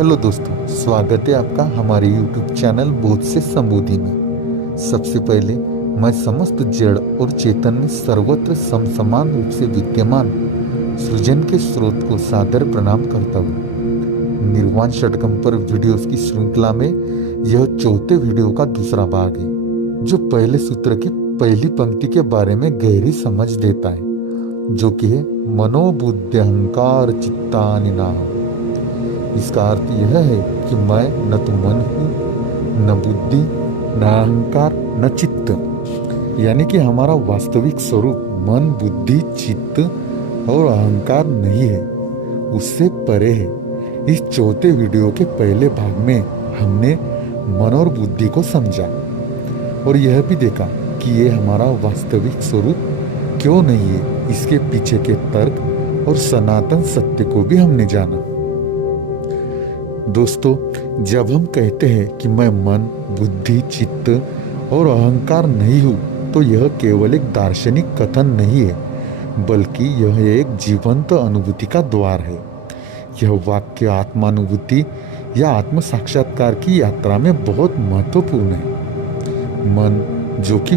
Hello दोस्तों, स्वागत है आपका हमारे YouTube चैनल बोध से संबोधि में। सबसे पहले मैं समस्त जड़ और चेतन में सर्वत्र समसमान रूप से विद्यमान सृजन के स्रोत को सादर प्रणाम करता हूँ। निर्वाण षटकम पर वीडियोस की श्रृंखला में यह चौथे वीडियो का दूसरा भाग है, जो पहले सूत्र की पहली पंक्ति के बारे में गहरी समझ देता है, जो कि है मनोबुद्धि अहंकार चित्तानि नाहम्। इसका अर्थ यह है कि मैं न तो मन हूँ, न बुद्धि, न अहंकार, न चित्त। यानी कि हमारा वास्तविक स्वरूप मन, बुद्धि, चित्त और अहंकार नहीं है, उससे परे है। इस चौथे वीडियो के पहले भाग में हमने मन और बुद्धि को समझा और यह भी देखा कि ये हमारा वास्तविक स्वरूप क्यों नहीं है। इसके पीछे के तर्क और सनातन सत्य को भी हमने जाना। दोस्तों, जब हम कहते हैं कि मैं मन, बुद्धि, चित्त और अहंकार नहीं हूँ, तो यह केवल एक दार्शनिक कथन नहीं है, बल्कि यह एक जीवंत अनुभूति का द्वार है। यह वाक्य आत्मानुभूति या आत्म साक्षात्कार की यात्रा में बहुत महत्वपूर्ण है। मन, जो कि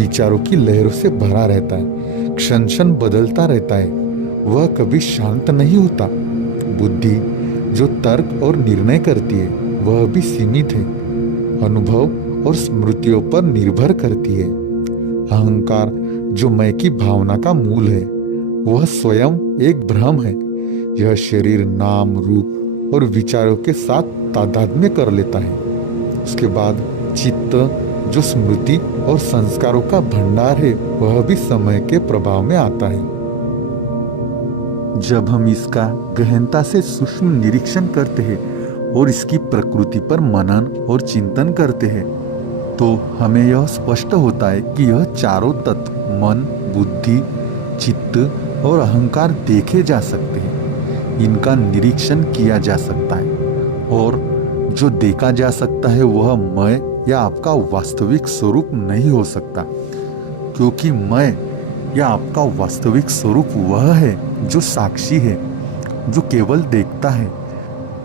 विचारों की लहरों से भरा रहता है, क्षण क्षण बदलता रहता है, वह कभी शांत नहीं होता। बुद्धि, जो तर्क और निर्णय करती है, वह भी सीमित है, अनुभव और स्मृतियों पर निर्भर करती है। अहंकार, जो मैं की भावना का मूल है, वह स्वयं एक भ्रम है। यह शरीर, नाम, रूप और विचारों के साथ तादात्म्य कर लेता है। उसके बाद चित्त, जो स्मृति और संस्कारों का भंडार है, वह भी समय के प्रभाव में आता है। जब हम इसका गहनता से सूक्ष्म निरीक्षण करते हैं और इसकी प्रकृति पर मनन और चिंतन करते हैं, तो हमें यह स्पष्ट होता है कि यह चारों तत्व मन, बुद्धि, चित्त और अहंकार देखे जा सकते हैं। इनका निरीक्षण किया जा सकता है और जो देखा जा सकता है वह मैं या आपका वास्तविक स्वरूप नहीं हो सकता, क्योंकि मैं या आपका वास्तविक स्वरूप वह है जो साक्षी है, जो केवल देखता है,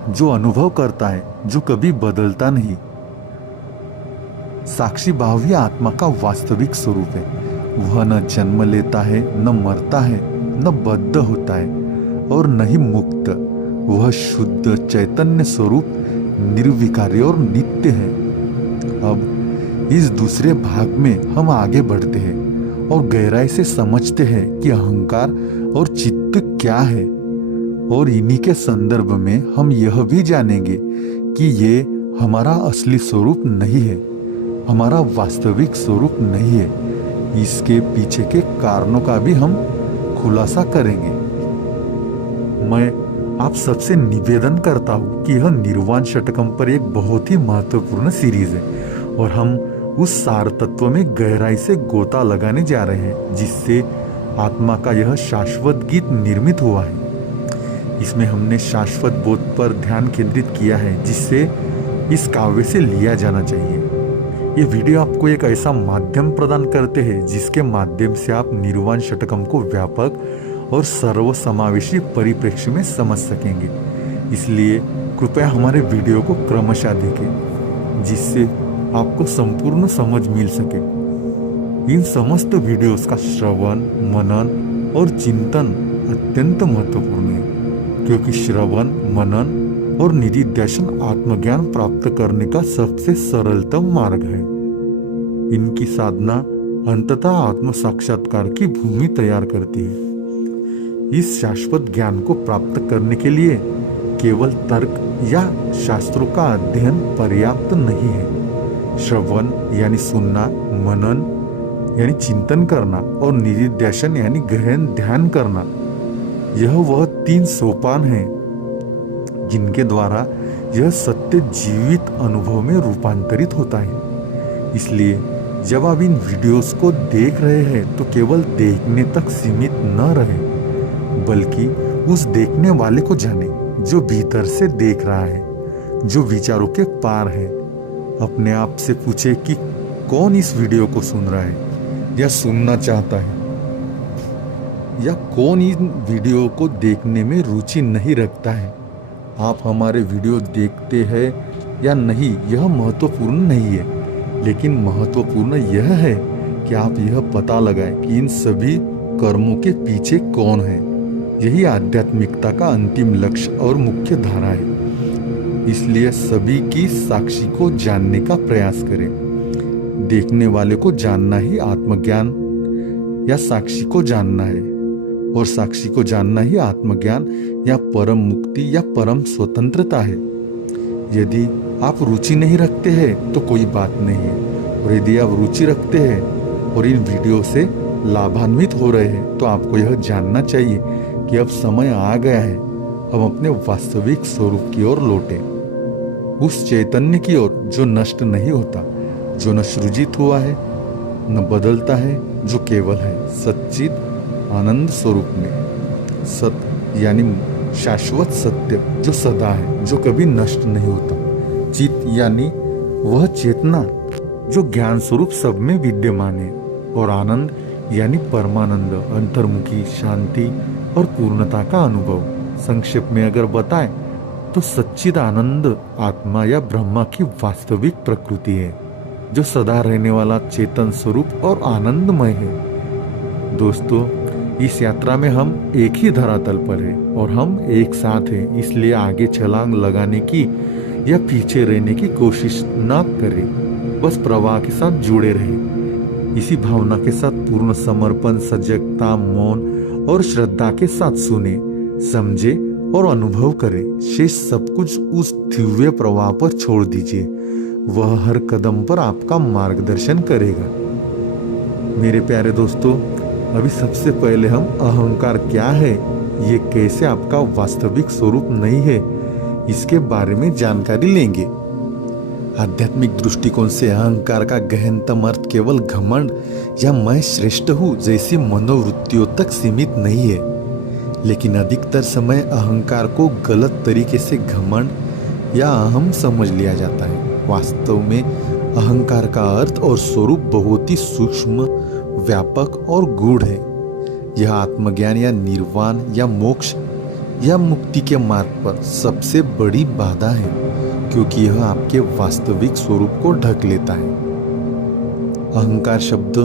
जो अनुभव करता है, जो कभी बदलता नहीं। साक्षी भाव ही आत्मा का वास्तविक स्वरूप है। वह न जन्म लेता है, न मरता है, न बद्ध होता है और न ही मुक्त। वह शुद्ध चैतन्य स्वरूप निर्विकारी और नित्य है। अब इस दूसरे भाग में हम आगे बढ़ते हैं और गहराई से समझते हैं कि अहंकार और चित्त क्या है, और इन्हीं के संदर्भ में हम यह भी जानेंगे कि ये हमारा असली स्वरूप नहीं है, हमारा वास्तविक स्वरूप नहीं है। इसके पीछे के कारणों का भी हम खुलासा करेंगे। मैं आप सबसे निवेदन करता हूँ कि यह निर्वाण षटकम पर एक बहुत ही महत्वपूर्ण सीरीज है और हम उस सार तत्व में गहराई से गोता लगाने जा रहे हैं, जिससे आत्मा का यह शाश्वत गीत निर्मित हुआ है। इसमें हमने शाश्वत बोध पर ध्यान केंद्रित किया है, जिससे इस काव्य से लिया जाना चाहिए। ये वीडियो आपको एक ऐसा माध्यम प्रदान करते हैं जिसके माध्यम से आप निर्वाण षटकम को व्यापक और सर्वसमावेशी परिप्रेक्ष्य में समझ सकेंगे। इसलिए कृपया हमारे वीडियो को क्रमशः देखें, जिससे आपको संपूर्ण समझ मिल सके। इन समस्त वीडियोस का श्रवण, मनन और चिंतन अत्यंत महत्वपूर्ण है, क्योंकि श्रवण, मनन और निधिध्यासन आत्मज्ञान प्राप्त करने का सबसे सरलतम मार्ग है। इनकी साधना अंततः आत्म साक्षात्कार की भूमि तैयार करती है। इस शाश्वत ज्ञान को प्राप्त करने के लिए केवल तर्क या शास्त्रों का अध्ययन पर्याप्त नहीं है। श्रवण यानी सुनना, मनन यानी चिंतन करना और निधिध्यासन यानी गहन ध्यान करना, यह वह 3 सोपान हैं जिनके द्वारा यह सत्य जीवित अनुभव में रूपांतरित होता है। इसलिए जब आप इन वीडियोस को देख रहे हैं तो केवल देखने तक सीमित न रहे, बल्कि उस देखने वाले को जाने जो भीतर से देख रहा है, जो विचारों के पार है। अपने आप से पूछे कि कौन इस वीडियो को सुन रहा है या सुनना चाहता है, या कौन इन वीडियो को देखने में रुचि नहीं रखता है। आप हमारे वीडियो देखते हैं या नहीं यह महत्वपूर्ण नहीं है, लेकिन महत्वपूर्ण यह है कि आप यह पता लगाएं कि इन सभी कर्मों के पीछे कौन है। यही आध्यात्मिकता का अंतिम लक्ष्य और मुख्य धारा है। इसलिए सभी की साक्षी को जानने का प्रयास करें। देखने वाले को जानना ही आत्मज्ञान या साक्षी को जानना है, और साक्षी को जानना ही आत्मज्ञान या परम मुक्ति या परम स्वतंत्रता है। यदि आप रुचि नहीं रखते हैं तो कोई बात नहीं है, और यदि आप रुचि रखते हैं और इन वीडियो से लाभान्वित हो रहे हैं तो आपको यह जानना चाहिए कि अब समय आ गया है हम अपने वास्तविक स्वरूप की ओर लौटें, उस चैतन्य की ओर जो नष्ट नहीं होता, जो न सृजित हुआ है न बदलता है, जो केवल है सच्चिद आनंद स्वरूप में। सत्य यानी शाश्वत सत्य जो सदा है, जो कभी नष्ट नहीं होता। चित यानी वह चेतना जो ज्ञान स्वरूप सब में विद्यमान है, और आनंद यानी परमानंद, अंतर्मुखी शांति और पूर्णता का अनुभव। संक्षेप में अगर बताएं तो सच्चिद आनंद आत्मा या ब्रह्मा की वास्तविक प्रकृति है, जो सदा रहने वाला चेतन स्वरूप और आनंदमय है। दोस्तों, इस यात्रा में हम एक ही धरातल पर हैं और हम एक साथ हैं, इसलिए आगे छलांग लगाने की या पीछे रहने की कोशिश न करें, बस प्रवाह के साथ जुड़े रहें। इसी भावना के साथ पूर्ण समर्पण, सजगता, मौन और श्रद्धा के साथ सुने, समझे और अनुभव करें। शेष सब कुछ उस दिव्य प्रवाह पर छोड़ दीजिए, वह हर कदम पर आपका मार्गदर्शन करेगा। मेरे प्यारे दोस्तों, अभी सबसे पहले हम अहंकार क्या है, ये कैसे आपका वास्तविक स्वरूप नहीं है, इसके बारे में जानकारी लेंगे। आध्यात्मिक दृष्टिकोण से अहंकार का गहनतम अर्थ केवल घमंड या मैं श्रेष्ठ हूँ जैसी मनोवृत्तियों तक सीमित नहीं है, लेकिन अधिकतर समय अहंकार को गलत तरीके से घमंड या अहम समझ लिया जाता है। वास्तव में अहंकार का अर्थ और स्वरूप बहुत ही सूक्ष्म, व्यापक और गूढ़ है। यह आत्मज्ञान या निर्वाण या मोक्ष या मुक्ति के मार्ग पर सबसे बड़ी बाधा है, क्योंकि यह आपके वास्तविक स्वरूप को ढक लेता है। अहंकार शब्द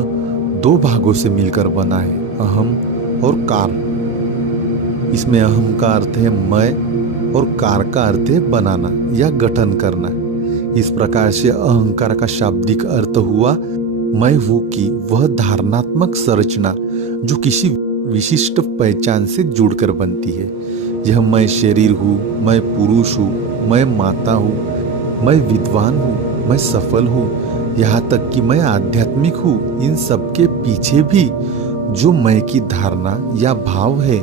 दो भागों से मिलकर बना है, अहम और कार। इसमें अहम का अर्थ है मैं और कार का अर्थ है बनाना या गठन करना। इस प्रकार से अहंकार का शाब्दिक अर्थ हुआ मैं हूं की वह धारणात्मक संरचना जो किसी विशिष्ट पहचान से जुड़कर बनती है। यह मैं शरीर हूँ, मैं पुरुष हूँ, मैं माता हूँ, मैं विद्वान हूँ, मैं सफल हूँ, यहाँ तक कि मैं आध्यात्मिक हूँ। इन सब के पीछे भी जो मैं की धारणा या भाव है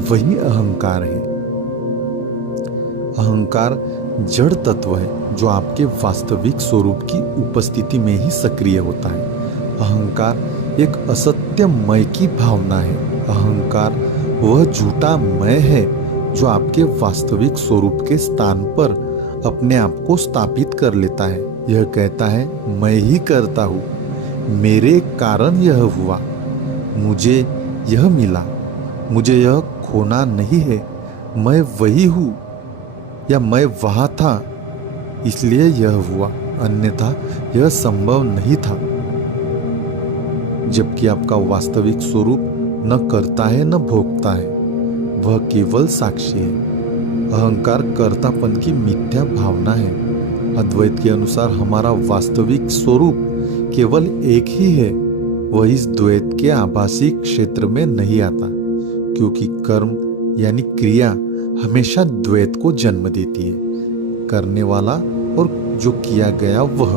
वही अहंकार है। अहंकार जड़ तत्व है जो आपके वास्तविक स्वरूप की उपस्थिति में ही सक्रिय होता है। अहंकार एक असत्य मैं की भावना है। अहंकार वह झूठा मैं है जो आपके वास्तविक स्वरूप के स्थान पर अपने आप को स्थापित कर लेता है। यह कहता है मैं ही करता हूँ, मेरे कारण यह हुआ, मुझे यह मिला, मुझे यह खोना नहीं है, मैं वही हूँ या मैं वहाँ था इसलिए यह हुआ, अन्यथा यह संभव नहीं था। जबकि आपका वास्तविक स्वरूप न करता है न भोगता है, वह केवल साक्षी है। अहंकार कर्तापन की मिथ्या भावना है। अद्वैत के अनुसार हमारा वास्तविक स्वरूप केवल एक ही है, वह इस द्वैत के आभासी क्षेत्र में नहीं आता, क्योंकि कर्म यानी क्रिया हमेशा द्वैत को जन्म देती है, करने वाला और जो किया गया वह,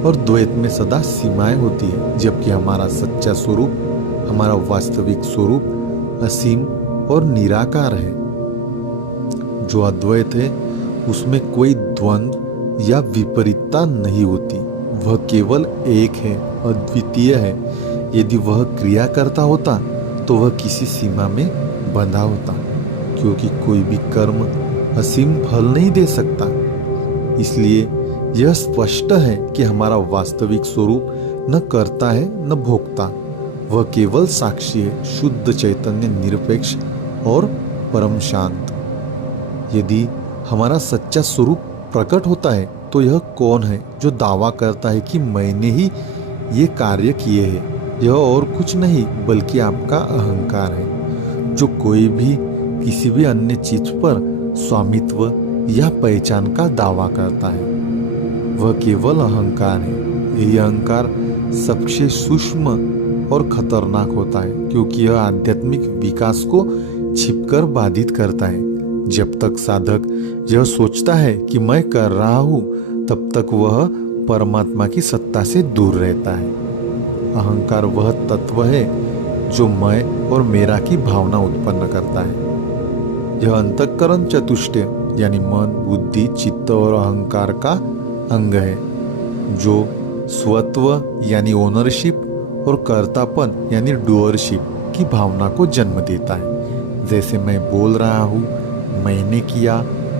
और द्वैत में सदा सीमाएं होती है। जबकि हमारा सच्चा स्वरूप, हमारा वास्तविक स्वरूप असीम और निराकार है। जो अद्वैत है उसमें कोई द्वंद्व या विपरीतता नहीं होती, वह केवल एक है, अद्वितीय है। यदि वह क्रिया करता होता तो वह किसी सीमा में बंधा होता, क्योंकि कोई भी कर्म असीम फल नहीं दे सकता। इसलिए यह स्पष्ट है कि हमारा वास्तविक स्वरूप न करता है न भोगता, वह केवल साक्षी है, शुद्ध चैतन्य, निरपेक्ष और परम शांत। यदि हमारा सच्चा स्वरूप प्रकट होता है तो यह कौन है जो दावा करता है कि मैंने ही ये कार्य किए हैं? यह और कुछ नहीं बल्कि आपका अहंकार है, जो कोई भी किसी भी अन्य चीज पर स्वामित्व या पहचान का दावा करता है। वह केवल अहंकार है। यही अहंकार सबसे सूक्ष्म और खतरनाक होता है, क्योंकि यह आध्यात्मिक विकास को छिपकर बाधित करता है। जब तक साधक यह सोचता है कि मैं कर रहा हूं, तब तक वह परमात्मा की सत्ता से दूर रहता है। अहंकार वह तत्व है जो मैं और मेरा की भावना उत्पन्न करता है। यह अंतःकरण चतुष्टय यानी मन, बुद्धि, चित्त और अहंकार का अंग है, जो स्वत्व यानी ओनरशिप और कर्तापन यानी डूअरशिप की भावना को जन्म देता है। जैसे मैं बोल रहा हूँ, मैंने किया,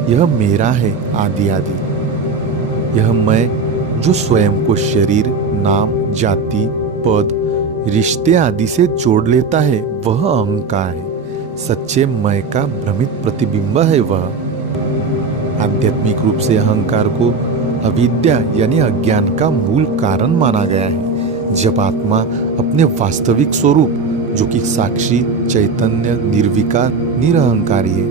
यह मेरा है, आदि आदि। यह मैं जो स्वयं को शरीर, नाम, जाति, पद, रिश्ते आदि से जोड़ लेता है, वह अहंकार है। सच्चे मैं का भ्रमित प्रतिबिंब है वह। आध्यात्मिक रूप से अहंकार को अविद्या यानी अज्ञान का मूल कारण माना गया है। जब आत्मा अपने वास्तविक स्वरूप, जो कि साक्षी, चैतन्य, निर्विकार, निरअहंकारी है,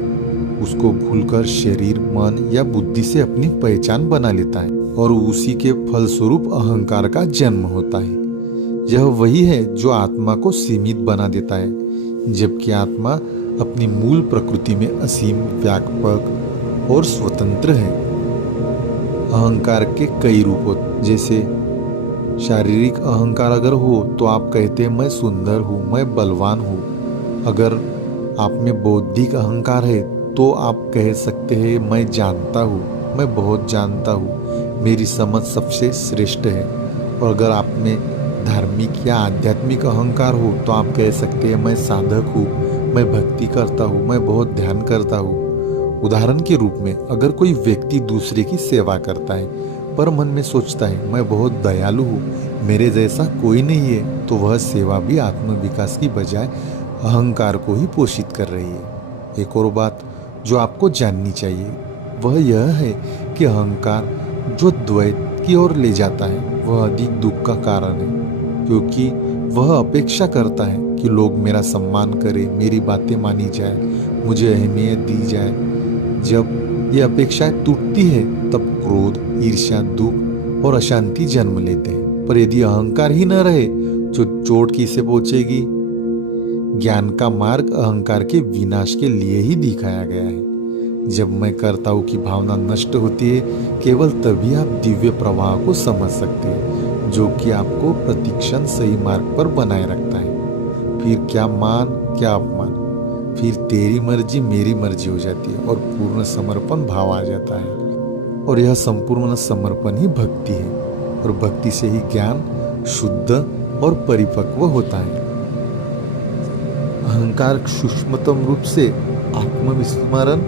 उसको भूलकर शरीर, मन या बुद्धि से अपनी पहचान बना लेता है और उसी के फलस्वरूप अहंकार का जन्म होता है। यह वही है जो आत्मा को सीमित बना देता है, जबकि आत्मा अपनी मूल प्रकृति में असीम, व्यापक और स्वतंत्र है। अहंकार के कई रूप होते, जैसे शारीरिक अहंकार अगर हो तो आप कहते हैं मैं सुंदर हूँ, मैं बलवान हूँ। अगर आप में बौद्धिक अहंकार है तो आप कह सकते हैं मैं जानता हूँ, मैं बहुत जानता हूँ, मेरी समझ सबसे श्रेष्ठ है। और अगर आप में धार्मिक या आध्यात्मिक अहंकार हो तो आप कह सकते हैं मैं साधक हूँ, मैं भक्ति करता हूँ, मैं बहुत ध्यान करता हूँ। उदाहरण के रूप में, अगर कोई व्यक्ति दूसरे की सेवा करता है पर मन में सोचता है मैं बहुत दयालु हूँ, मेरे जैसा कोई नहीं है, तो वह सेवा भी आत्मविकास की बजाय अहंकार को ही पोषित कर रही है। एक और बात जो आपको जाननी चाहिए वह यह है कि अहंकार जो द्वैत की ओर ले जाता है वह अधिक दुख का कारण है, क्योंकि वह अपेक्षा करता है कि लोग मेरा सम्मान करें, मेरी बातें मानी जाए, मुझे अहमियत दी जाए। जब ये अपेक्षाएं टूटती है तब क्रोध, ईर्ष्या, दुख और अशांति जन्म लेते हैं। पर यदि अहंकार ही न रहे तो चोट किसे पहुंचेगी? ज्ञान का मार्ग अहंकार के विनाश के लिए ही दिखाया गया है। जब मैं करता हूँ की भावना नष्ट होती है, केवल तभी आप दिव्य प्रवाह को समझ सकते हैं, जो कि आपको प्रतिक्षण सही मार्ग पर बनाए रखता है। फिर क्या मान, क्या अपमान, फिर तेरी मर्जी मेरी मर्जी हो जाती है और पूर्ण समर्पण भाव आ जाता है। और यह संपूर्ण समर्पण ही भक्ति है, और भक्ति से ही ज्ञान शुद्ध और परिपक्व होता है। अहंकार सूक्ष्मतम रूप से आत्मविस्मरण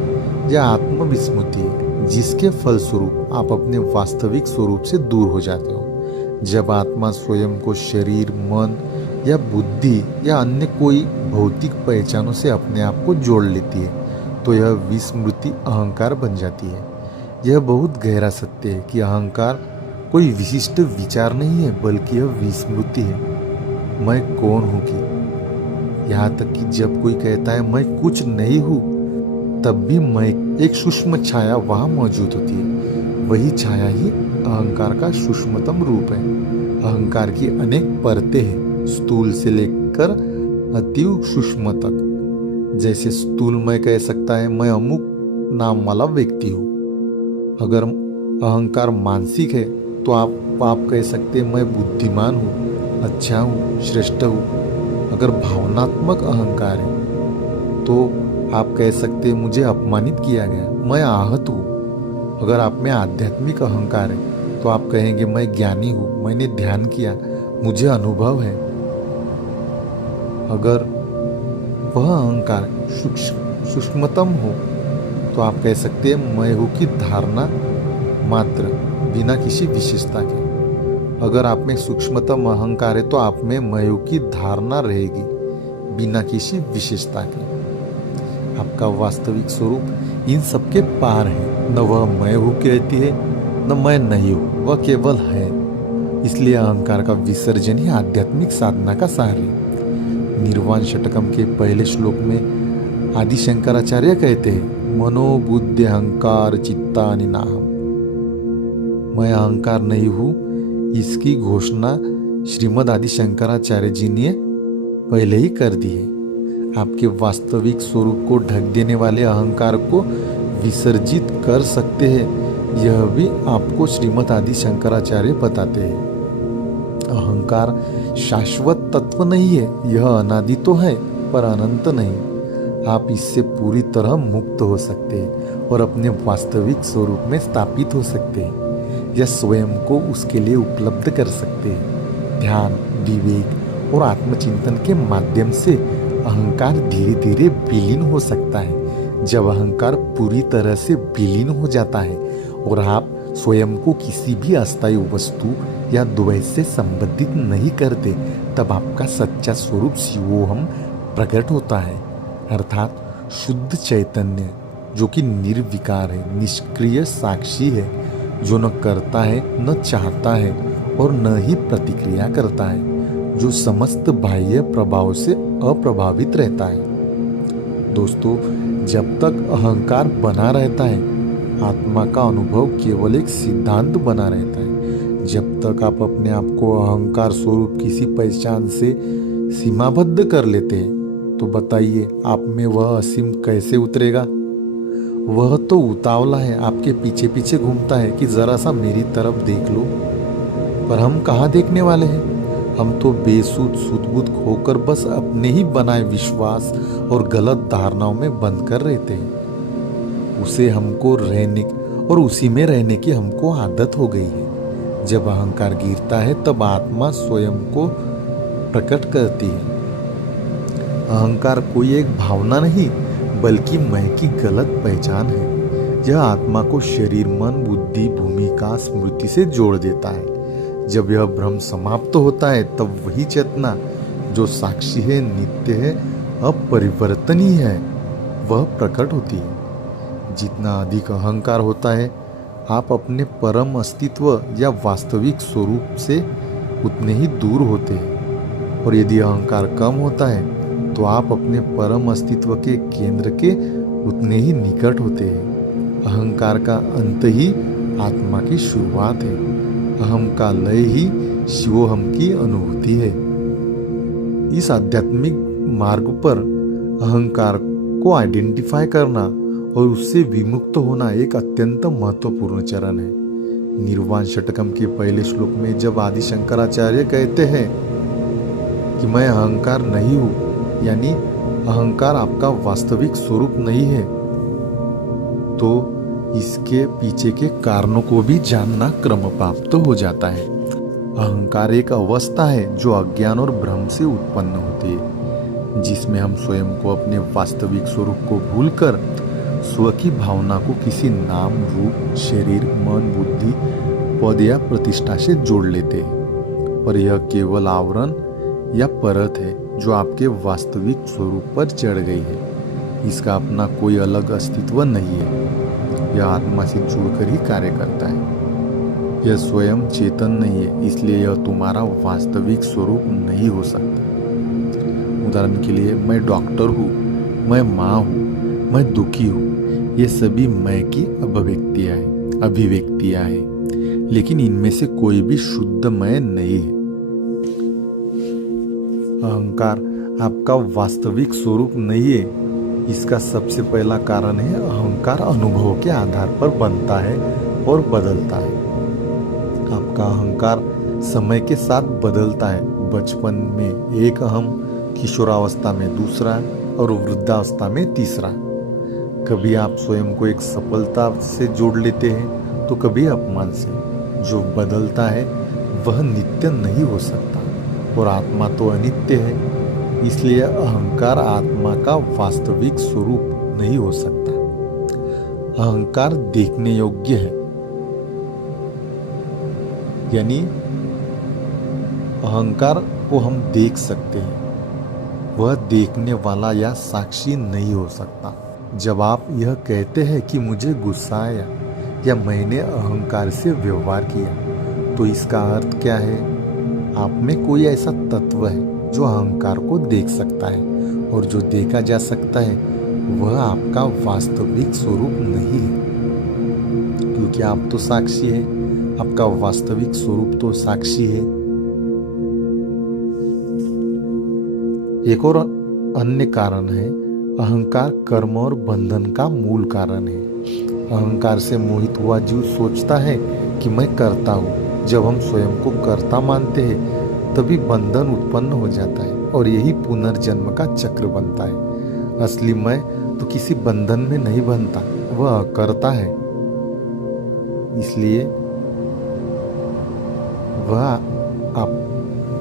या आत्मविस्मृति है, जिसके फलस्वरूप आप अपने वास्तविक स्वरूप से दूर हो जाते हो। जब आत्मा स्वयं को शरीर, मन या बुद्धि या अन्य कोई भौतिक पहचानों से अपने आप को जोड़ लेती है तो यह विस्मृति अहंकार बन जाती है। यह बहुत गहरा सत्य है कि अहंकार कोई विशिष्ट विचार नहीं है, बल्कि यह विस्मृति है। मैं कौन हूँ कि, यहाँ तक कि जब कोई कहता है मैं कुछ नहीं हूँ, तब भी मैं एक सूक्ष्म छाया वहाँ मौजूद होती है। वही छाया ही अहंकार का सूक्ष्मतम रूप है। अहंकार की अनेक परतें हैं, स्थूल से लेकर अति सूक्ष्म तक। जैसे स्थूल मैं कह सकता है मैं अमुक नाम वाला व्यक्ति हूँ। अगर अहंकार मानसिक है तो आप कह सकते हैं मैं बुद्धिमान हूँ, अच्छा हूँ, श्रेष्ठ हूँ। अगर भावनात्मक अहंकार है तो आप कह सकते हैं मुझे अपमानित किया गया, मैं आहत हूँ। अगर आप में आध्यात्मिक अहंकार है तो आप कहेंगे मैं ज्ञानी हूँ, मैंने ध्यान किया, मुझे अनुभव है। अगर वह अहंकार सूक्ष्मतम हो तो आप कह सकते हैं मैं हूँ की धारणा मात्र, बिना किसी विशेषता के। अगर आप में सूक्ष्मतम अहंकार है तो आप में मैं हूँ की धारणा रहेगी, बिना किसी विशेषता के। आपका वास्तविक स्वरूप इन सबके पार है। न वह मैं हूँ कहती है, न मैं नहीं हूँ, वह केवल है। इसलिए अहंकार का विसर्जन ही आध्यात्मिक साधना का सार है। निर्वाण षटकम के पहले श्लोक में आदि शंकराचार्य कहते हैं, मनोबुद्धि अहंकार चित्ता नाहम। मैं अहंकार नहीं हूँ, इसकी घोषणा श्रीमद आदि शंकराचार्य जी ने पहले ही कर दी है। आपके वास्तविक स्वरूप को ढक देने वाले अहंकार को विसर्जित कर सकते हैं, यह भी आपको श्रीमद आदि शंकराचार्य बताते हैं। अहंकार शाश्वत तत्व नहीं है, यह अनादि तो है पर अनंत नहीं। आप इससे पूरी तरह मुक्त हो सकते हैं और अपने वास्तविक स्वरूप में स्थापित हो सकते हैं, या स्वयं को उसके लिए उपलब्ध कर सकते हैं। ध्यान, विवेक और आत्मचिंतन के माध्यम से अहंकार धीरे धीरे विलीन हो सकता है। जब अहंकार पूरी तरह से विलीन हो जाता है और आप स्वयं को किसी भी अस्थायी वस्तु या द्वैत से संबंधित नहीं करते, तब आपका सच्चा स्वरूप शिवोहम प्रकट होता है, अर्थात शुद्ध चैतन्य, जो कि निर्विकार है, निष्क्रिय साक्षी है, जो न करता है, न चाहता है और न ही प्रतिक्रिया करता है, जो समस्त बाह्य प्रभाव से अप्रभावित रहता है। दोस्तों, जब तक अहंकार बना रहता है, आत्मा का अनुभव केवल एक सिद्धांत बना रहता है। जब तक आप अपने आप को अहंकार स्वरूप किसी पहचान से सीमाबद्ध कर लेते हैं, तो बताइए आप में वह असीम कैसे उतरेगा। वह तो उतावला है, आपके पीछे पीछे घूमता है कि जरा सा मेरी तरफ देख लो, पर हम कहाँ देखने वाले हैं। हम तो बेसुध सुदबुद होकर बस अपने ही बनाए विश्वास और गलत धारणाओं में बंद कर रहते हैं। उसे हमको रहने और उसी में रहने की हमको आदत हो गई है। जब अहंकार गिरता है, तब आत्मा स्वयं को प्रकट करती है। अहंकार कोई एक भावना नहीं, बल्कि मैं की गलत पहचान है। यह आत्मा को शरीर, मन, बुद्धि, भूमिका, स्मृति से जोड़ देता है। जब यह भ्रम समाप्त होता है, तब वही चेतना जो साक्षी है, नित्य है, अपरिवर्तनीय है, वह प्रकट होती है। जितना अधिक अहंकार होता है, आप अपने परम अस्तित्व या वास्तविक स्वरूप से उतने ही दूर होते हैं। और यदि अहंकार कम होता है, तो आप अपने परम अस्तित्व के केंद्र के उतने ही निकट होते हैं। अहंकार का अंत ही आत्मा की शुरुआत है। अहम का लय ही शिवोहम की अनुभूति है। इस आध्यात्मिक मार्ग पर अहंकार को आइडेंटिफाई करना और उससे विमुक्त होना एक अत्यंत महत्वपूर्ण चरण है। निर्वाण षटकम के पहले श्लोक में जब आदि शंकराचार्य कहते हैं कि मैं अहंकार नहीं हूँ, यानी अहंकार आपका वास्तविक स्वरूप नहीं है, तो इसके पीछे के कारणों को भी जानना क्रम प्राप्त हो जाता है। अहंकार एक अवस्था है जो अज्ञान और भ्रम से उत्पन्न होती है, जिसमें हम स्वयं को अपने वास्तविक स्वरूप को भूलकर स्व की भावना को किसी नाम, रूप, शरीर, मन, बुद्धि, पद या प्रतिष्ठा से जोड़ लेते हैं। पर यह केवल आवरण या परत है जो आपके वास्तविक स्वरूप पर चढ़ गई है। इसका अपना कोई अलग अस्तित्व नहीं है। यह आत्मा से जुड़कर ही कार्य करता है। यह स्वयं चेतन नहीं है, इसलिए यह तुम्हारा वास्तविक स्वरूप नहीं हो सकता। उदाहरण के लिए, मैं डॉक्टर हूँ, मैं माँ हूँ, मैं दुखी हूँ, ये सभी मैं की अभिव्यक्तियाँ हैं, लेकिन इनमें से कोई भी शुद्ध मैं नहीं है। अहंकार आपका वास्तविक स्वरूप नहीं है। इसका सबसे पहला कारण है अहंकार अनुभव के आधार पर बनता है और बदलता है। आपका अहंकार समय के साथ बदलता है। बचपन में एक अहम, किशोरावस्था में दूसरा और वृद्धावस्था में तीसरा। कभी आप स्वयं को एक सफलता से जोड़ लेते हैं, तो कभी अपमान से। जो बदलता है वह नित्य नहीं हो सकता, और आत्मा तो अनित्य है। इसलिए अहंकार आत्मा का वास्तविक स्वरूप नहीं हो सकता। अहंकार देखने योग्य है, यानी अहंकार को हम देख सकते हैं, वह देखने वाला या साक्षी नहीं हो सकता। जब आप यह कहते हैं कि मुझे गुस्सा आया या मैंने अहंकार से व्यवहार किया, तो इसका अर्थ क्या है? आप में कोई ऐसा तत्व है जो अहंकार को देख सकता है, और जो देखा जा सकता है वह आपका वास्तविक स्वरूप नहीं है, क्योंकि आप तो साक्षी है। आपका वास्तविक स्वरूप तो साक्षी है। एक और अन्य कारण है, अहंकार कर्म और बंधन का मूल कारण है। अहंकार से मोहित हुआ जीव सोचता है कि मैं करता हूँ। जब हम स्वयं को कर्ता मानते हैं तभी बंधन उत्पन्न हो जाता है, और यही पुनर्जन्म का चक्र बनता है। असली मैं तो किसी बंधन में नहीं बनता, वह करता है। इसलिए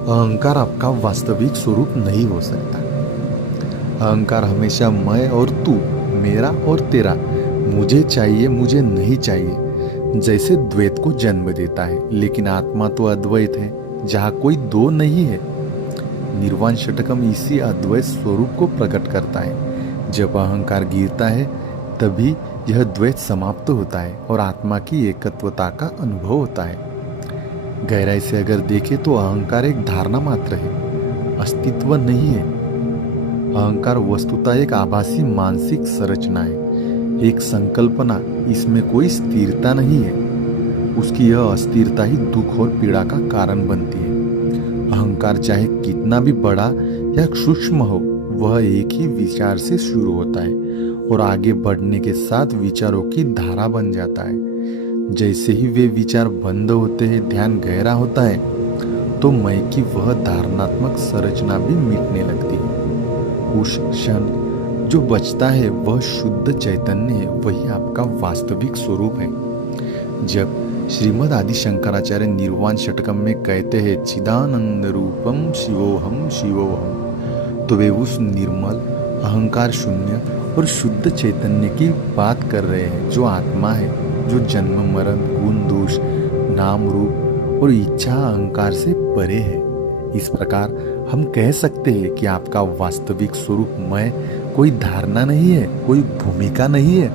अहंकार आपका वास्तविक स्वरूप नहीं हो सकता। अहंकार हमेशा मैं और तू, मेरा और तेरा, मुझे चाहिए मुझे नहीं चाहिए जैसे द्वैत को जन्म देता है। लेकिन आत्मा तो अद्वैत है, जहाँ कोई दो नहीं है। निर्वाण षटकम इसी अद्वैत स्वरूप को प्रकट करता है। जब अहंकार गिरता है तभी यह द्वैत समाप्त होता है और आत्मा की एकत्वता का अनुभव होता है। गहराई से अगर देखें तो अहंकार एक धारणा मात्र है, अस्तित्व नहीं है। अहंकार वस्तुतः एक आभासी मानसिक संरचना है, एक संकल्पना। इसमें कोई स्थिरता नहीं है। उसकी यह अस्थिरता ही दुख और पीड़ा का कारण बनती है। अहंकार चाहे कितना भी बड़ा या सूक्ष्म हो, वह एक ही विचार से शुरू होता है और आगे बढ़ने के साथ विचारों की धारा बन जाता है। जैसे ही वे विचार बंद होते हैं, ध्यान गहरा होता है, तो मैं की वह धारणात्मक संरचना भी मिटने लगती है। उस क्षण जो बचता है वह शुद्ध चैतन्य है, वही आपका वास्तविक स्वरूप है। जब श्रीमद् आदि शंकराचार्य निर्वाण षटकम में कहते हैं चिदानंद रूपम शिवोहम शिवोहम, तो वे उस निर्मल अहंकार शून्य और शुद्ध चैतन्य की बात कर रहे हैं, जो आत्मा है, जो जन्म मरण गुण दोष नाम रूप और इच्छा अहंकार से परे है। इस प्रकार हम कह सकते हैं कि आपका वास्तविक स्वरूप मैं कोई धारणा नहीं है, कोई भूमिका नहीं है,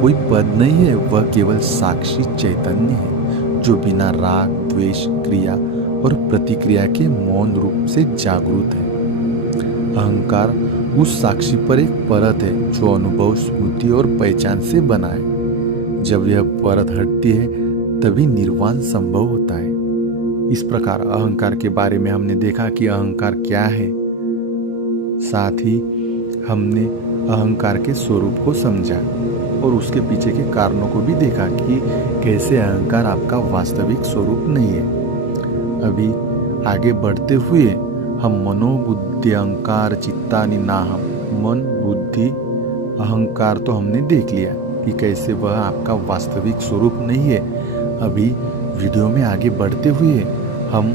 कोई पद नहीं है। वह केवल साक्षी चैतन्य है, जो बिना राग द्वेष क्रिया और प्रतिक्रिया के मौन रूप से जागरूक है। अहंकार उस साक्षी पर एक परत है जो अनुभव स्मृति और पहचान से बना है। जब यह परत हटती है तभी निर्वाण संभव होता है। इस प्रकार अहंकार के बारे में हमने देखा कि अहंकार क्या है, साथ ही हमने अहंकार के स्वरूप को समझा और उसके पीछे के कारणों को भी देखा कि कैसे अहंकार आपका वास्तविक स्वरूप नहीं है। अभी आगे बढ़ते हुए हम मनोबुद्धि अहंकार चित्तानि नाहम, मन बुद्धि अहंकार तो हमने देख लिया कि कैसे वह आपका वास्तविक स्वरूप नहीं है। अभी वीडियो में आगे बढ़ते हुए हम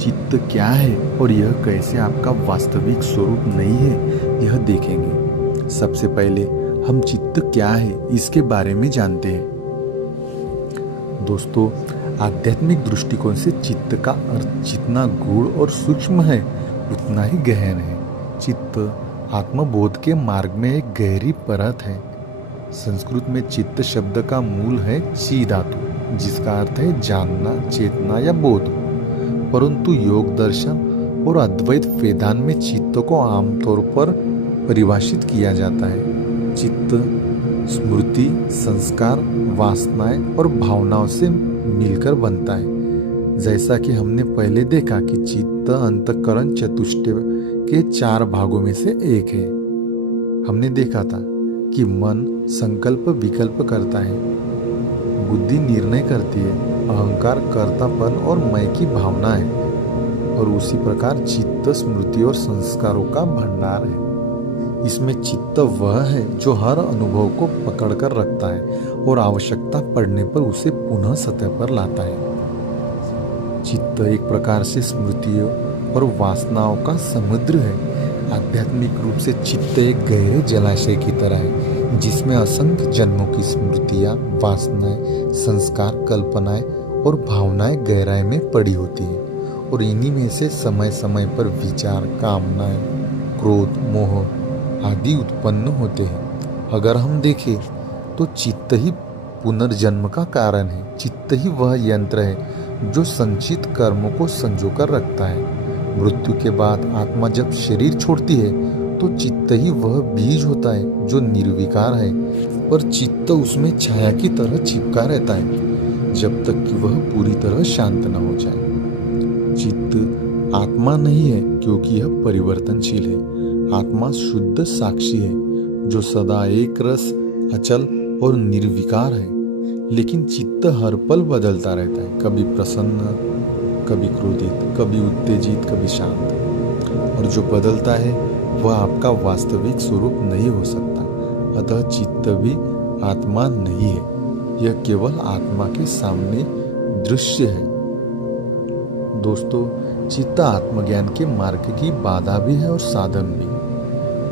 चित्त क्या है और यह कैसे आपका वास्तविक स्वरूप नहीं है, यह देखेंगे। सबसे पहले हम चित्त क्या है इसके बारे में जानते हैं। दोस्तों, आध्यात्मिक दृष्टिकोण से चित्त का अर्थ जितना गूढ़ और सूक्ष्म है उतना ही गहन है। चित्त आत्मबोध के मार्ग में एक गहरी परत है। संस्कृत में चित्त शब्द का मूल है ची धातु, जिसका अर्थ है जानना, चेतना या बोध। परंतु योग दर्शन और अद्वैत वेदांत में चित्त को आमतौर पर परिभाषित किया जाता है। चित्त स्मृति, संस्कार, वासनाएं और भावनाओं से मिलकर बनता है। जैसा कि हमने पहले देखा कि चित्त अंतःकरण चतुष्टय के 4 भागों में से एक है। हमने देखा था कि मन संकल्प विकल्प करता है, बुद्धि निर्णय करती है, अहंकार कर्तापन और मैं की भावना है, और उसी प्रकार चित्त स्मृति और संस्कारों का भंडार है। इसमें चित्त वह है जो हर अनुभव को पकड़कर रखता है और आवश्यकता पड़ने पर उसे पुनः सतह पर लाता है। चित्त एक प्रकार से स्मृतियों और वासनाओं का समुद्र है। आध्यात्मिक रूप से चित्त एक गहरे जलाशय की तरह है, जिसमें असंख्य जन्मों की स्मृतियां, वासनाएं, संस्कार, कल्पनाएं और भावनाएं गहराई में पड़ी होती है, और इन्हीं में से समय समय पर विचार, कामनाएं, क्रोध, मोह आदि उत्पन्न होते हैं। अगर हम देखें तो चित्त ही पुनर्जन्म का कारण है। चित्त ही वह यंत्र है जो संचित कर्मों को संजो कर रखता है। मृत्यु के बाद आत्मा जब शरीर छोड़ती है तो चित्त ही वह बीज होता है जो निर्विकार है, पर चित्त उसमें छाया की तरह चिपका रहता है जब तक कि वह पूरी तरह शांत न हो जाए। चित्त आत्मा नहीं है क्योंकि यह परिवर्तनशील है। आत्मा शुद्ध साक्षी है जो सदा एक रस, अचल और निर्विकार है। लेकिन चित्त हर पल बदलता रहता है, कभी प्रसन्न, कभी क्रोधित, कभी उत्तेजित, कभी शांत। और जो बदलता है वह आपका वास्तविक स्वरूप नहीं हो सकता। अतः चित्त भी आत्मा नहीं है, यह केवल आत्मा के सामने दृश्य है। दोस्तों, चित्त आत्मज्ञान के मार्ग की बाधा भी है और साधन भी।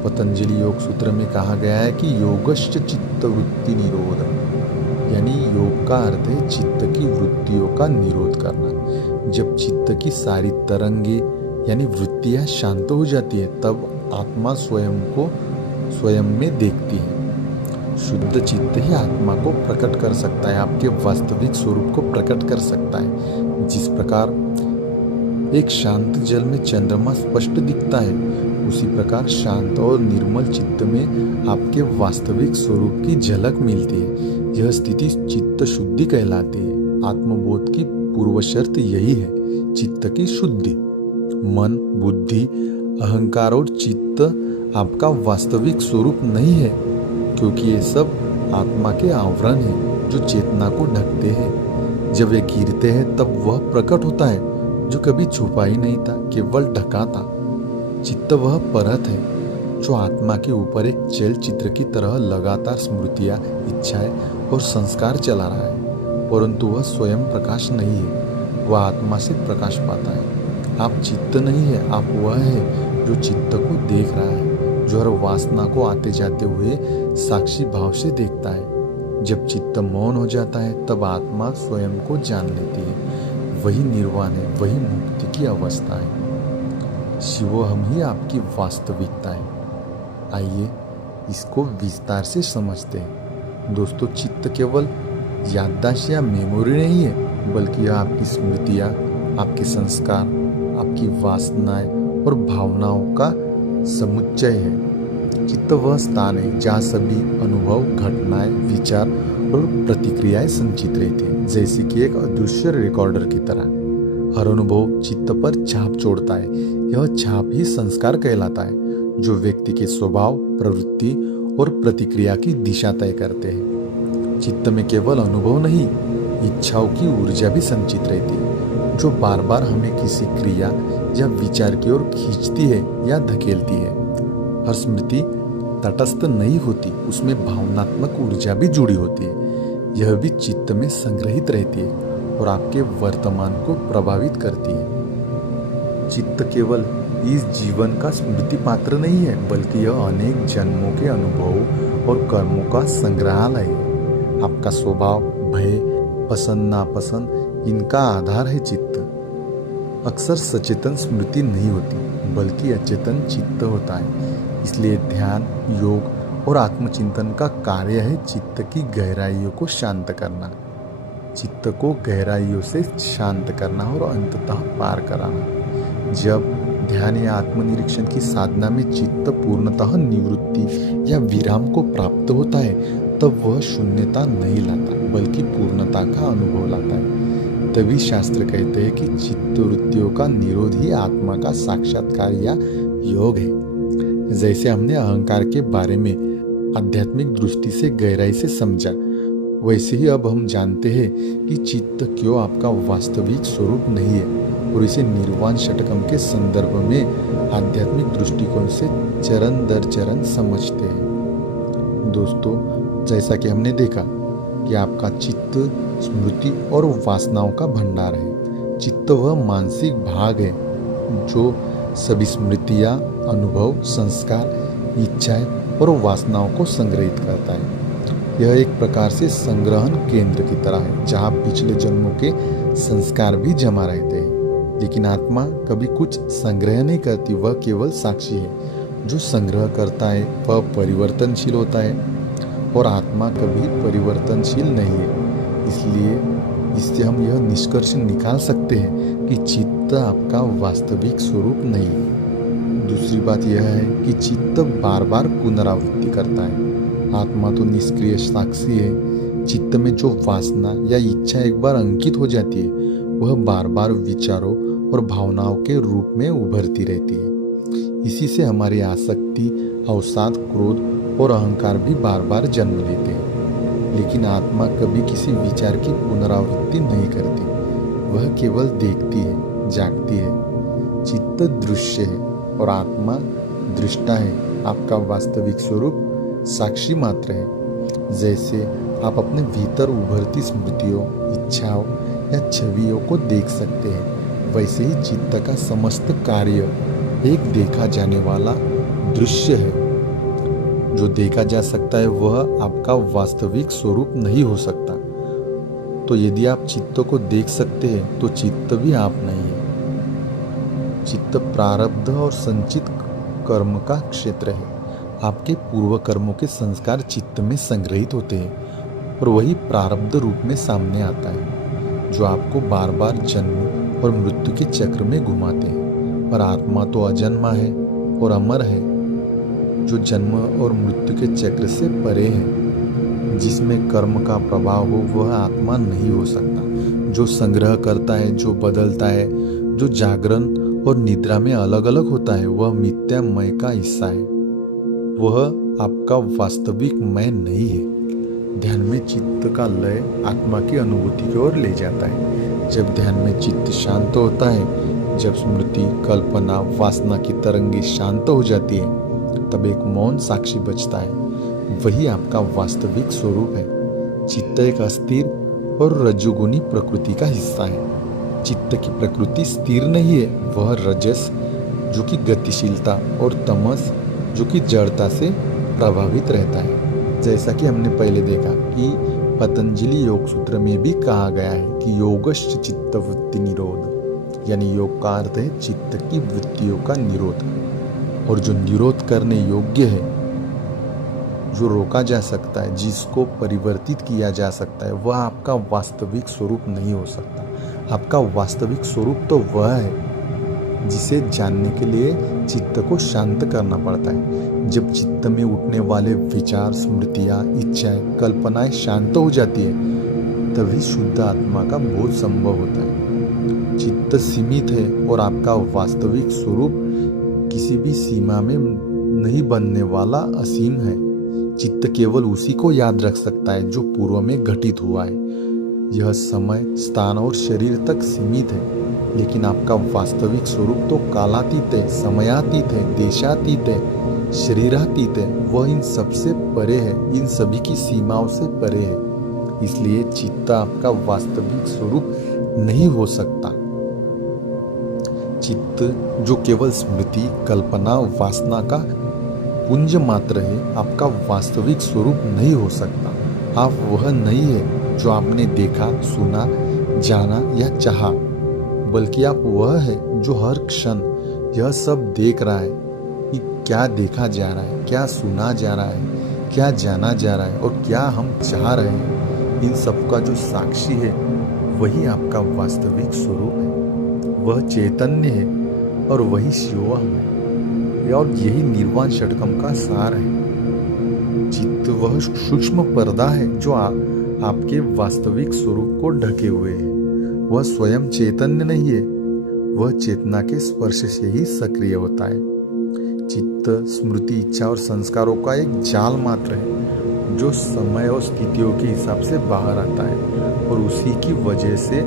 पतंजलि योग सूत्र में कहा गया है कि योगश्च चित्त वृत्ति निरोध, यानी योग का अर्थ है चित्त की वृत्तियों का निरोध करना। जब चित्त की सारी तरंगे यानी वृत्तियां शांत हो जाती है तब आत्मा स्वयं को स्वयं में देखती है। शुद्ध चित्त ही आत्मा को प्रकट कर सकता है, आपके वास्तविक स्वरूप को प्रकट कर सकता है। जिस प्रकार एक शांत जल में चंद्रमा स्पष्ट दिखता है, उसी प्रकार शांत और निर्मल चित्त में आपके वास्तविक स्वरूप की झलक मिलती है। यह स्थिति चित्त शुद्धि कहलाती है। आत्मबोध की पूर्व शर्त यही है, चित्त की शुद्धि। मन, बुद्धि, अहंकार और चित्त आपका वास्तविक स्वरूप नहीं है, क्योंकि ये सब आत्मा के आवरण हैं जो चेतना को ढकते हैं। जब वे गिरते हैं तब वह प्रकट होता है जो कभी छुपा ही नहीं था, केवल ढका था। चित्त वह परत है जो आत्मा के ऊपर एक चलचित्र की तरह लगातार स्मृतियां, इच्छाएं और संस्कार चला रहा है, परंतु वह स्वयं प्रकाश नहीं है, वह आत्मा से प्रकाश पाता है। आप चित्त नहीं है, आप वह है जो चित्त को देख रहा है, जो हर वासना को आते जाते हुए साक्षी भाव से देखता है। जब चित्त मौन हो जाता है तब आत्मा स्वयं को जान लेती है। वही निर्वाण है, वही मुक्ति की अवस्था है। शिवोहम ही आपकी वास्तविकता है। आइए इसको विस्तार से समझते हैं। दोस्तों, चित्त केवल याददाश्त या मेमोरी नहीं है, बल्कि यह आपकी स्मृतियाँ, आपके संस्कार, आपकी वासनाएं और भावनाओं का समुच्चय है। चित्त वह स्थान है जहाँ सभी अनुभव, घटनाएं, विचार और प्रतिक्रियाएं संचित रहती हैं, जैसे कि एक अदृश्य रिकॉर्डर की तरह। हर अनुभव चित्त पर छाप छोड़ता है। यह छाप ही संस्कार कहलाता है, जो व्यक्ति के स्वभाव, प्रवृत्ति और प्रतिक्रिया की दिशा तय करते हैं। चित्त में केवल अनुभव नहीं, इच्छाओं की ऊर्जा भी संचित रहती है, जो बार बार हमें किसी क्रिया या विचार की ओर खींचती है या धकेलती है। हर स्मृति तटस्थ नहीं होती, उसमें भावनात्मक ऊर्जा भी जुड़ी होती है। यह भी चित्त में संग्रहित रहती है और आपके वर्तमान को प्रभावित करती है। चित्त केवल इस जीवन का स्मृति पात्र नहीं है, बल्कि यह अनेक जन्मों के अनुभवों और कर्मों का संग्रहालय है। आपका स्वभाव, भय, पसंद नापसंद, इनका आधार है चित्त। अक्सर सचेतन स्मृति नहीं होती, बल्कि अचेतन चित्त होता है। इसलिए ध्यान, योग और आत्मचिंतन का कार्य है चित्त की गहराइयों को शांत करना, चित्त को गहराइयों से शांत करना और अंततः पार कराना। जब ध्यान या आत्मनिरीक्षण की साधना में चित्त पूर्णतः निवृत्ति या विराम को प्राप्त होता है, तब वह शून्यता नहीं लाता, बल्कि पूर्णता का अनुभव लाता है। तभी शास्त्र कहते हैं कि चित्त वृत्तियों का निरोध ही आत्मा का साक्षात्कार या योग है। जैसे हमने अहंकार के बारे में आध्यात्मिक दृष्टि से गहराई से समझा, वैसे ही अब हम जानते हैं कि चित्त क्यों आपका वास्तविक स्वरूप नहीं है, और इसे निर्वाण षटकम के संदर्भ में आध्यात्मिक दृष्टिकोण से चरण दर चरण समझते हैं। दोस्तों, जैसा कि हमने देखा कि आपका चित्त स्मृति और वासनाओं का भंडार है। चित्त वह मानसिक भाग है जो सभी स्मृतियाँ, अनुभव, संस्कार, इच्छाएं और वासनाओं को संग्रहित करता है। यह एक प्रकार से संग्रहण केंद्र की तरह है, जहाँ पिछले जन्मों के संस्कार भी जमा रहते हैं। लेकिन आत्मा कभी कुछ संग्रह नहीं करती, वह केवल साक्षी है। जो संग्रह करता है वह परिवर्तनशील होता है और आत्मा कभी परिवर्तनशील नहीं है। इसलिए इससे हम यह निष्कर्ष निकाल सकते हैं कि चित्त आपका वास्तविक स्वरूप नहीं है। दूसरी बात यह है कि चित्त बार बार पुनरावृत्ति करता है। आत्मा तो निष्क्रिय साक्षी है। चित्त में जो वासना या इच्छा एक बार अंकित हो जाती है वह बार बार विचारों और भावनाओं के रूप में उभरती रहती है। इसी से हमारी आसक्ति, अवसाद, क्रोध और अहंकार भी बार बार जन्म लेते हैं। लेकिन आत्मा कभी किसी विचार की पुनरावृत्ति नहीं करती। वह केवल देखती है, जागती है। चित्त दृश्य है और आत्मा दृष्टा है। आपका वास्तविक स्वरूप साक्षी मात्र है। जैसे आप अपने भीतर उभरती स्मृतियों, इच्छाओं या छवियों को देख सकते हैं, वैसे ही चित्त का समस्त कार्य एक देखा जाने वाला दृश्य है। जो देखा जा सकता है वह आपका वास्तविक स्वरूप नहीं हो सकता। तो यदि आप चित्त को देख सकते हैं तो चित्त भी आप नहीं है। चित्त प्रारब्ध और संचित कर्म का क्षेत्र है। आपके पूर्व कर्मों के संस्कार चित्त में संग्रहित होते हैं और वही प्रारब्ध रूप में सामने आता है, जो आपको बार बार जन्म और मृत्यु के चक्र में घुमाते हैं। पर आत्मा तो अजन्मा है और अमर है, जो जन्म और मृत्यु के चक्र से परे है। जिसमें कर्म का प्रभाव हो वह आत्मा नहीं हो सकता। जो संग्रह करता है, जो बदलता है, जो जागरण और निद्रा में अलग अलग होता है, वह मिथ्या मय का हिस्सा है। वह आपका वास्तविक मैं नहीं है। ध्यान में चित्त का लय आत्मा की अनुभूति की ओर ले जाता है। जब ध्यान में चित्त शांत होता है, जब स्मृति, कल्पना, वासना की तरंगे शांत हो जाती है, तब एक मौन साक्षी बचता है। वही आपका वास्तविक स्वरूप है। चित्त एक अस्थिर और रजोगुणी प्रकृति का हिस्सा है। चित्त की प्रकृति स्थिर नहीं है। वह रजस जो कि गतिशीलता और तमस जो कि जड़ता से प्रभावित रहता है। जैसा कि हमने पहले देखा कि पतंजलि योग सूत्र में भी कहा गया है कि योगश्च चित्त वृत्ति निरोध, यानी योग का अर्थ है चित्त की वृत्तियों का निरोध। और जो निरोध करने योग्य है, जो रोका जा सकता है, जिसको परिवर्तित किया जा सकता है, वह आपका वास्तविक स्वरूप नहीं हो सकता। आपका वास्तविक स्वरूप तो वह है जिसे जानने के लिए चित्त को शांत करना पड़ता है। जब चित्त में उठने वाले विचार, स्मृतियाँ, इच्छाएं, कल्पनाएं शांत हो जाती है, तभी शुद्ध आत्मा का बोध संभव होता है। चित्त सीमित है और आपका वास्तविक स्वरूप किसी भी सीमा में नहीं बनने वाला असीम है। चित्त केवल उसी को याद रख सकता है जो पूर्व में घटित हुआ है। यह समय, स्थान और शरीर तक सीमित है, लेकिन आपका वास्तविक स्वरूप तो कालातीत है, समयातीत है, देशातीत है, शरीरातीत है। वह इन सबसे परे है, इन सभी की सीमाओं से परे है। इसलिए चित्त आपका वास्तविक स्वरूप नहीं हो सकता। चित्त जो केवल स्मृति, कल्पना, वासना का पुंज मात्र है, आपका वास्तविक स्वरूप नहीं हो सकता। आप वह नहीं है जो आपने देखा, सुना, जाना या चाहा, बल्कि आप वह है जो हर क्षण यह सब देख रहा है कि क्या देखा जा रहा है, क्या सुना जा रहा है, क्या जाना जा रहा है और क्या हम चाह रहे हैं। इन सब का जो साक्षी है वही आपका वास्तविक स्वरूप है। वह चैतन्य है और वही शिवोहम है, और यही निर्वाण षटकम का सार है। चित्त वह सूक्ष्म पर्दा है जो आपके वास्तविक स्वरूप को ढके हुए है। वह स्वयं चैतन्य नहीं है, वह चेतना के स्पर्श से ही सक्रिय होता है। चित्त स्मृति, इच्छा और संस्कारों का एक जाल मात्र है जो समय और स्थितियों के हिसाब से बाहर आता है, और उसी की वजह से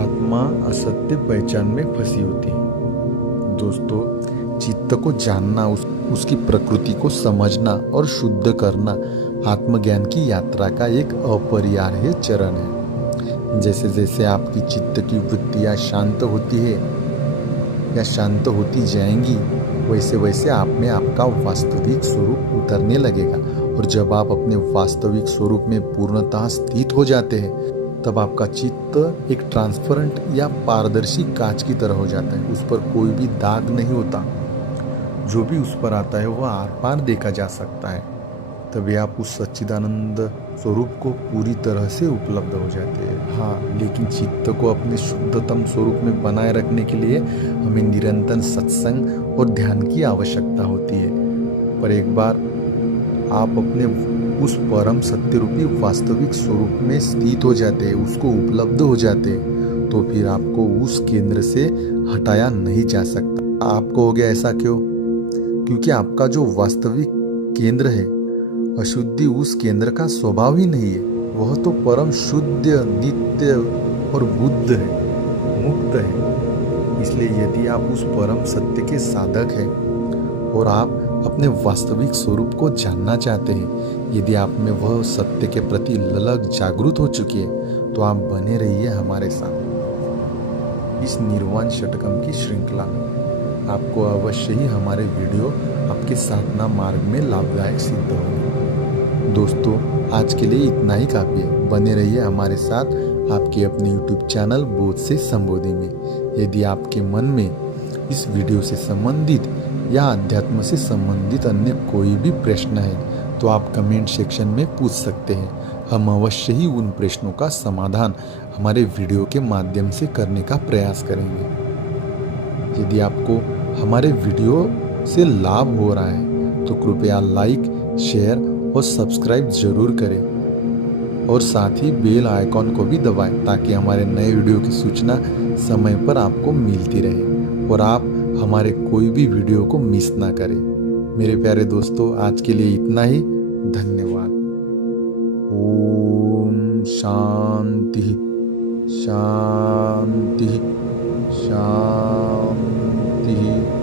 आत्मा असत्य पहचान में फंसी होती है। दोस्तों, चित्त को जानना, उसकी प्रकृति को समझना और शुद्ध करना आत्मज्ञान की यात्रा का एक अपरिहार्य चरण है। जैसे जैसे आपकी चित्त की वृत्तियाँ शांत होती है या शांत होती जाएंगी, वैसे वैसे आप में आपका वास्तविक स्वरूप उतरने लगेगा। और जब आप अपने वास्तविक स्वरूप में पूर्णतः स्थित हो जाते हैं, तब आपका चित्त एक ट्रांसपेरेंट या पारदर्शी कांच की तरह हो जाता है। उस पर कोई भी दाग नहीं होता। जो भी उस पर आता है वह आर पार देखा जा सकता है। तभी आप उस सच्चिदानंद स्वरूप को पूरी तरह से उपलब्ध हो जाते हैं। हाँ, लेकिन चित्त को अपने शुद्धतम स्वरूप में बनाए रखने के लिए हमें निरंतर सत्संग और ध्यान की आवश्यकता होती है। पर एक बार आप अपने उस परम सत्य रूपी वास्तविक स्वरूप में स्थित हो जाते हैं, उसको उपलब्ध हो जाते हैं, तो फिर आपको उस केंद्र से हटाया नहीं जा सकता। आप कहोगे ऐसा क्यों? क्योंकि आपका जो वास्तविक केंद्र है, अशुद्धि उस केंद्र का स्वभाव ही नहीं है। वह तो परम शुद्ध, नित्य और बुद्ध है, मुक्त है। इसलिए यदि आप उस परम सत्य के साधक हैं और आप अपने वास्तविक स्वरूप को जानना चाहते हैं, यदि आप में वह सत्य के प्रति ललक जागृत हो चुकी है, तो आप बने रहिए हमारे साथ इस निर्वाण षटकम की श्रृंखला में। आपको अवश्य ही हमारे वीडियो आपके साधना मार्ग में लाभदायक सिद्ध होंगे। दोस्तों, आज के लिए इतना ही काफ़ी है। बने रहिए हमारे साथ आपके अपने YouTube चैनल बोध से संबोधि में। यदि आपके मन में इस वीडियो से संबंधित या अध्यात्म से संबंधित अन्य कोई भी प्रश्न है, तो आप कमेंट सेक्शन में पूछ सकते हैं। हम अवश्य ही उन प्रश्नों का समाधान हमारे वीडियो के माध्यम से करने का प्रयास करेंगे। यदि आपको हमारे वीडियो से लाभ हो रहा है, तो कृपया लाइक, शेयर और सब्सक्राइब जरूर करें और साथ ही बेल आइकॉन को भी दबाएं, ताकि हमारे नए वीडियो की सूचना समय पर आपको मिलती रहे और आप हमारे कोई भी वीडियो को मिस ना करें। मेरे प्यारे दोस्तों, आज के लिए इतना ही। धन्यवाद। ओम शांति शांति शांति।